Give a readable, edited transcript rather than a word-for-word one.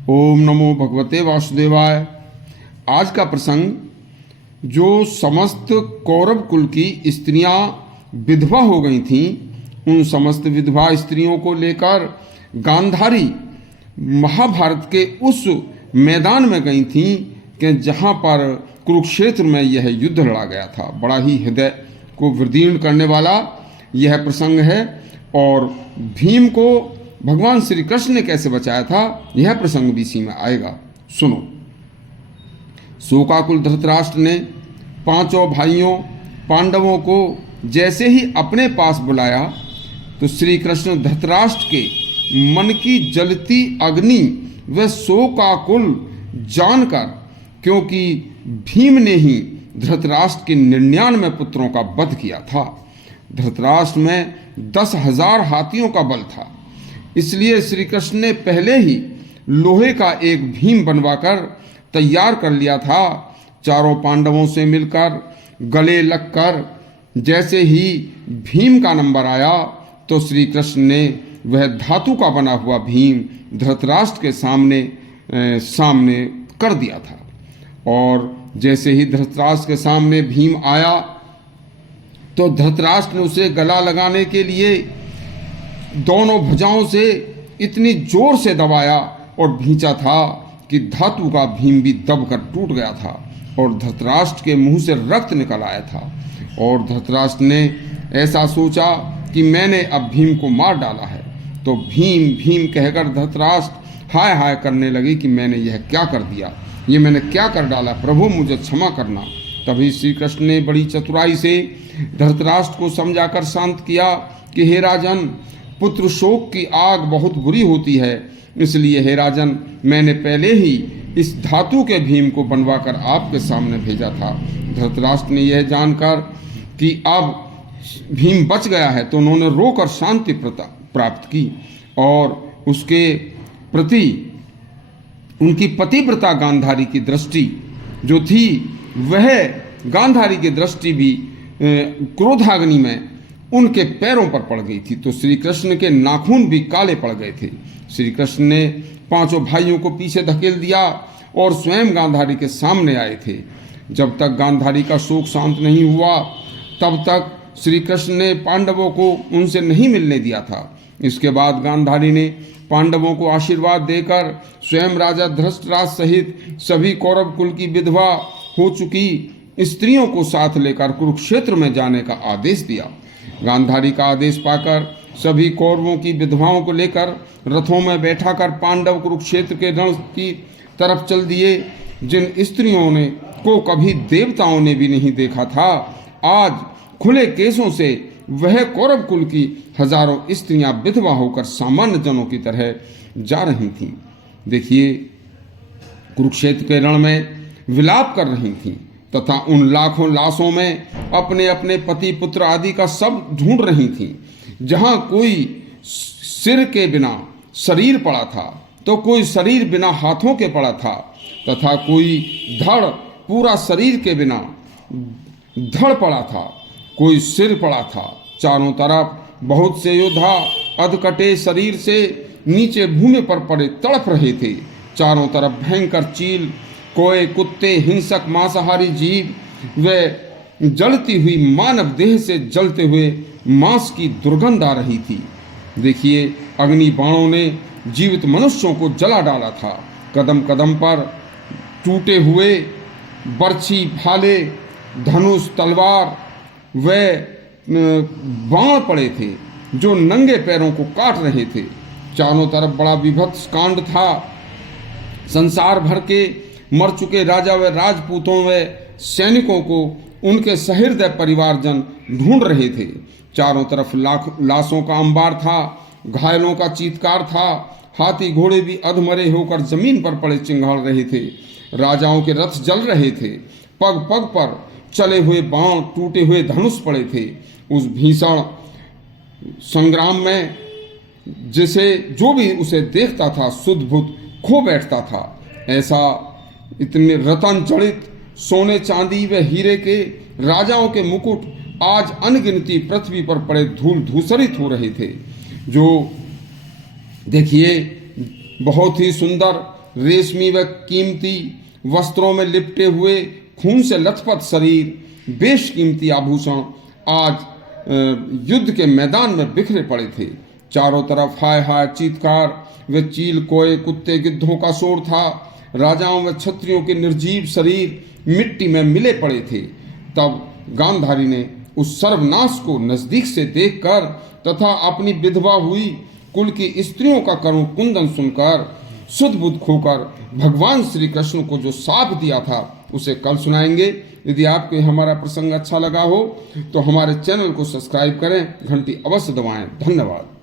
ओम नमो भगवते वासुदेवाय। आज का प्रसंग जो समस्त कौरव कुल की स्त्रियां विधवा हो गई थीं, उन समस्त विधवा स्त्रियों को लेकर गांधारी महाभारत के उस मैदान में गई थीं कि जहां पर कुरुक्षेत्र में यह युद्ध लड़ा गया था। बड़ा ही हृदय को विदीर्ण करने वाला यह प्रसंग है और भीम को भगवान श्री कृष्ण ने कैसे बचाया था, यह प्रसंग भी इसी में आएगा। सुनो। शोकाकुल धृतराष्ट्र ने पांचों भाइयों पांडवों को जैसे ही अपने पास बुलाया तो श्री कृष्ण धृतराष्ट्र के मन की जलती अग्नि व शोकाकुल जानकर, क्योंकि भीम ने ही धृतराष्ट्र के 99 पुत्रों का वध किया था। धृतराष्ट्र में 10,000 हाथियों का बल था, इसलिए श्री कृष्ण ने पहले ही लोहे का एक भीम बनवाकर तैयार कर लिया था। चारों पांडवों से मिलकर गले लगकर जैसे ही भीम का नंबर आया तो श्री कृष्ण ने वह धातु का बना हुआ भीम धृतराष्ट्र के सामने कर दिया था। और जैसे ही धृतराष्ट्र के सामने भीम आया तो धृतराष्ट्र ने उसे गला लगाने के लिए दोनों भुजाओं से इतनी जोर से दबाया और भींचा था कि धातु का भीम भी दबकर टूट गया था और धृतराष्ट्र के मुंह से रक्त निकल आया था। और धृतराष्ट्र ने ऐसा सोचा कि मैंने अब भीम को मार डाला है, तो भीम भीम कहकर धृतराष्ट्र हाय हाय करने लगे कि मैंने यह क्या कर दिया, ये मैंने क्या कर डाला, प्रभु मुझे क्षमा करना। तभी श्री कृष्ण ने बड़ी चतुराई से धृतराष्ट्र को समझाकर शांत किया कि हे राजन, पुत्र शोक की आग बहुत बुरी होती है, इसलिए हे राजन, मैंने पहले ही इस धातु के भीम को बनवाकर आपके सामने भेजा था। धृतराष्ट्र ने यह जानकर कि अब भीम बच गया है तो उन्होंने रोकर शांति प्राप्त की और उसके प्रति उनकी पतिव्रता गांधारी की दृष्टि जो थी, वह गांधारी की दृष्टि भी क्रोधाग्नि में उनके पैरों पर पड़ गई थी। तो श्री कृष्ण के नाखून भी काले पड़ गए थे। श्री कृष्ण ने पांचों भाइयों को पीछे धकेल दिया और स्वयं गांधारी के सामने आए थे। जब तक गांधारी का शोक शांत नहीं हुआ तब तक श्री कृष्ण ने पांडवों को उनसे नहीं मिलने दिया था। इसके बाद गांधारी ने पांडवों को आशीर्वाद देकर स्वयं राजा धृतराष्ट्र सहित सभी कौरव कुल की विधवा हो चुकी स्त्रियों को साथ लेकर कुरुक्षेत्र में जाने का आदेश दिया। गांधारी का आदेश पाकर सभी कौरवों की विधवाओं को लेकर रथों में बैठाकर पांडव कुरुक्षेत्र के रण की तरफ चल दिए। जिन स्त्रियों ने को कभी देवताओं ने भी नहीं देखा था, आज खुले केसों से वह कौरव कुल की हजारों स्त्रियां विधवा होकर सामान्य जनों की तरह जा रही थीं। देखिए, कुरुक्षेत्र के रण में विलाप कर रही थीं तथा उन लाखों लाशों में अपने अपने पति पुत्र आदि का सब ढूंढ रही थीं। जहां कोई सिर के बिना शरीर पड़ा था तो कोई शरीर बिना हाथों के पड़ा था तथा कोई धड़ पूरा शरीर के बिना धड़ पड़ा था, कोई सिर पड़ा था। चारों तरफ बहुत से योद्धा अधकटे शरीर से नीचे भूमि पर पड़े तड़प रहे थे। चारों तरफ भयंकर चील, कोए, कुत्ते, हिंसक मांसाहारी जीव व जलती हुई मानव देह से जलते हुए मांस की दुर्गंध आ रही थी। देखिए, अग्नि बाणों ने जीवित मनुष्यों को जला डाला था। कदम कदम पर टूटे हुए बर्छी, भाले, धनुष, तलवार व बाण पड़े थे जो नंगे पैरों को काट रहे थे। चारों तरफ बड़ा विभत्स कांड था। संसार भर के मर चुके राजा व राजपूतों व सैनिकों को उनके सहृदय परिवारजन ढूंढ रहे थे। चारों तरफ लाशों का अंबार था, घायलों का चीत्कार था। हाथी घोड़े भी अधमरे होकर जमीन पर पड़े चिंगाड़ रहे थे। राजाओं के रथ जल रहे थे। पग पग पर चले हुए बाण, टूटे हुए धनुष पड़े थे। उस भीषण संग्राम में जिसे जो भी उसे देखता था सुध बुध खो बैठता था। ऐसा इतने रतन जड़ित सोने चांदी व हीरे के राजाओं के मुकुट आज अनगिनती पृथ्वी पर पड़े धूल धूसरित हो रहे थे। जो देखिए, बहुत ही सुंदर रेशमी व कीमती वस्त्रों में लिपटे हुए खून से लथपथ शरीर, बेशकीमती आभूषण आज युद्ध के मैदान में बिखरे पड़े थे। चारों तरफ हाय हाय चीत्कार व चील कोए कुत्ते गिद्धों का शोर था। राजाओं व क्षत्रियों के निर्जीव शरीर मिट्टी में मिले पड़े थे। तब गांधारी ने उस सर्वनाश को नजदीक से देखकर तथा अपनी विधवा हुई कुल की स्त्रियों का करुण कुंदन सुनकर शुद्ध बुद्ध खोकर भगवान श्री कृष्ण को जो शाप दिया था उसे कल सुनाएंगे। यदि आपको हमारा प्रसंग अच्छा लगा हो तो हमारे चैनल को सब्सक्राइब करें, घंटी अवश्य दबाएं। धन्यवाद।